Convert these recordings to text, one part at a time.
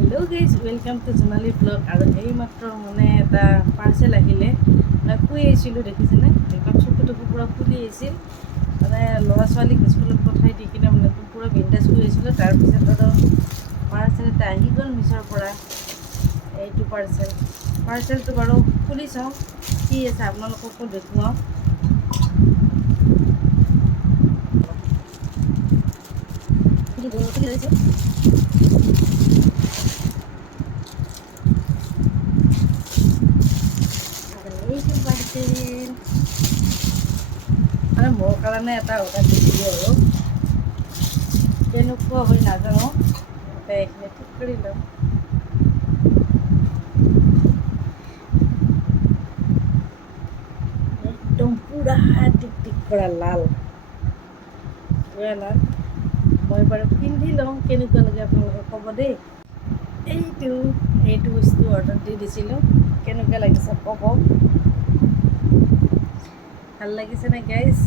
Hello' guys, welcome to Jonali blog. আৰু এইমাত্ৰ মানে এটা পাৰ্চেল আহিলে। মানে শুই আহিছিলোঁ, দেখিছেনে? একদম চকু টকু পূৰা ফুলি আহিছিল। মানে ল'ৰা ছোৱালীক স্কুলত পঠাই দি কিনে মানে পূৰা বিন্দাছ শুই আহিছিলোঁ। তাৰপিছত আৰু পাৰ্চেল এটা আহি গ'ল মিছৰ পৰা। এইটো পাৰ্চেলটো বাৰু খুলি চাওঁ কি আছে, আপোনালোককো দেখুৱাওঁ। এইটো পাৰ্চেল মানে মোৰ কাৰণে এটা অৰ্ডাৰ দিছিলোঁ আৰু কেনেকুৱা হয় নাজানো, তাতে এইখিনি ঠিক কৰি লওঁ। একদম পূৰা টিক টিক কৰা লাল, পূৰা লাল। মই বাৰু পিন্ধি লওঁ, কেনেকুৱা লাগে আপোনালোকে ক'ব দেই। এইটো বস্তু অৰ্ডাৰ দি দিছিলোঁ, কেনেকুৱা লাগিছে ক'ব। ভাল লাগিছেনে গাইজ?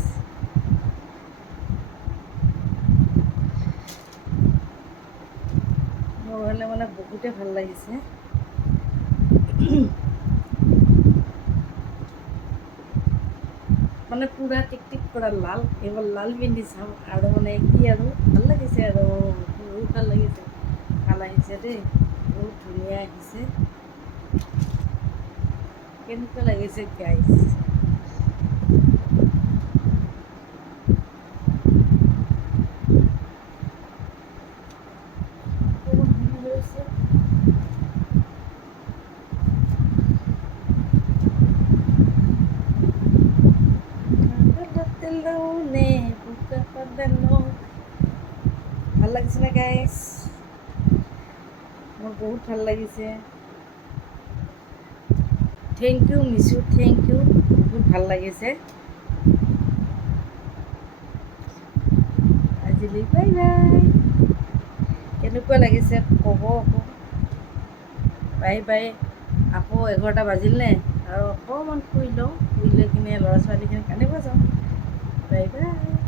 মোৰ হ'লে মানে বহুতে ভাল লাগিছে। মানে পূৰা টিক টিক কৰা লাল, এইবাৰ লাল পিন্ধি চাম আৰু মানে কি আৰু ভাল লাগিছে আৰু বহুত ভাল লাগিছে। ভাল আহিছে দেই, বহুত ধুনীয়া আহিছে। কেনেকুৱা লাগিছে গাইজ? ভাল লাগিছেনে গাইজ? মোৰ বহুত ভাল লাগিছে। থেংক ইউ মিছু, থেংক ইউ, বহুত ভাল লাগিছে। আজিলৈ বাই বাই। কেনেকুৱা লাগিছে ক'ব আকৌ। Bye bye. আকৌ 11টা বাজিল নে? আৰু অকণমান শুই লওঁ, শুই লৈ কিনে ল'ৰা ছোৱালীখিনিক আনিব যাওঁ। Bye bye.